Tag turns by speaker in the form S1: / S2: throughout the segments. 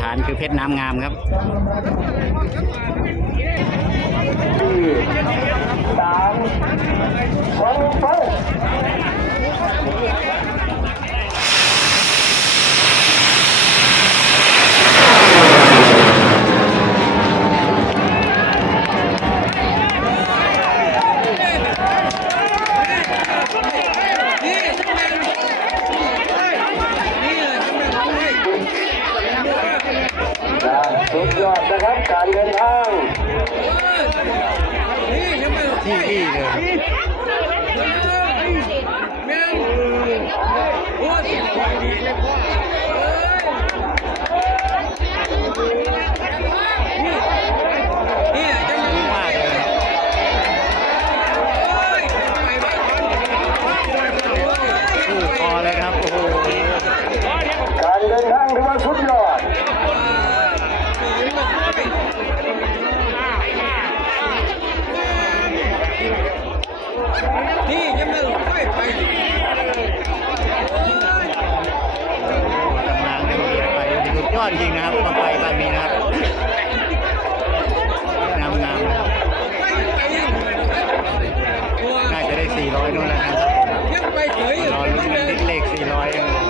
S1: ฐานคือเพชรน้ำงามครับ
S2: สามสองไป สุดยอดนะครับ การเดินทาง
S1: ที่ที่เลยม จริงนะครับต้องไปแบบนี้นะครับงามงามนะครับ
S3: ไปยังตัว
S1: น่าจะได้ 400นู่นแล้วนะ
S3: ยังไปเฉย
S1: รอลุ้นกันเลข400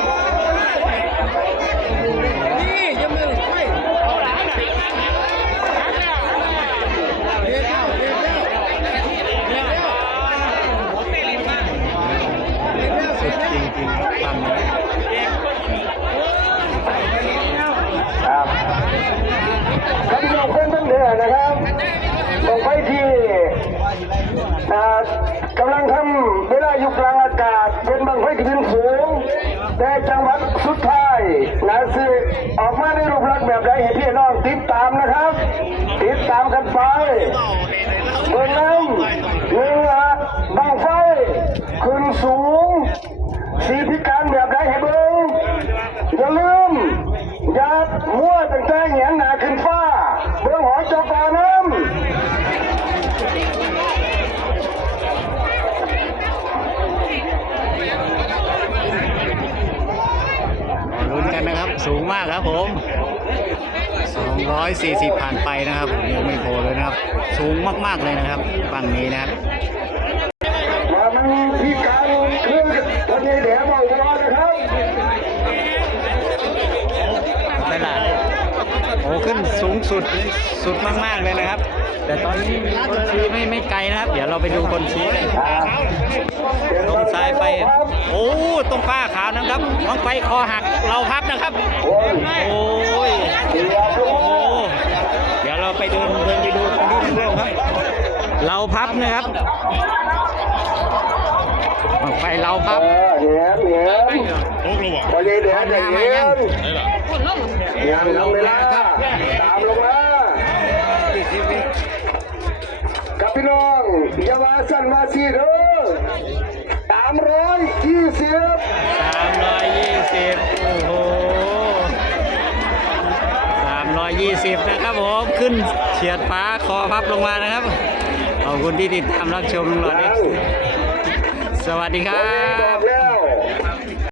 S2: กำลังทำเวลาอยู่กลางอากาศเป็นบางไฟที่บินสูง แต่จังหวัดสุดท้ายนะสิออกมาในรูปลักษณ์แบบใดให้พี่น้องติดตามนะครับ ติดตามกันไปเบื้องน้ำหนึ่งอะบางไฟขึ้นสูง สีพิการแบบใดให้เบิ้งอย่าลืม อย่ามั่วตั้งแต่แหงนหนาขึ้นฟ้า เบื้องหอจกอน้ำ
S1: รอลุ้นกันนะครับ สูงมากครับผม 240 ผ่านไปนะครับผมยังไม่โผล่เลยนะครับ สูงมากๆเลยนะครับฝั่งนี้นะครับ
S2: ว่ามันพิการคือทนายแหลมเอาวอนะครับ
S1: ไม่ล่ะโอ้ขึ้นสูงสุดสุดมากๆเลยนะครับ แต่ตอนนี้มีคนชี้ไม่ไม่ไกลนะครับ เดี๋ยวเราไปดูคนชี้กันตรงซ้ายไปโอ้ ตรงฝ้าขาวนะครับน้องไฟคอหักเราพับนะครับ
S2: โอ้ย
S1: โอ้เดี๋ยวเราไปเดินเดินไปดูตรงนี้เรื่องครับ เราพับนะครับไฟเราพับ
S2: เออแหมแหมพอใหญ่แหลมอย่างนี้ยังทำเวลาตามลงมากับพี่น้องอย่ามาสั่นมาสีเด้อ สามร้อยยี่สิบ
S1: 320โอ้โห320นะครับผมขึ้นเฉียดฟ้าคอพับลงมานะครับขอบคุณที่ติดตามรับชมลุงหลอดเอ็กซ์สวัสดีครั
S2: บอก
S1: บ
S2: แล้ว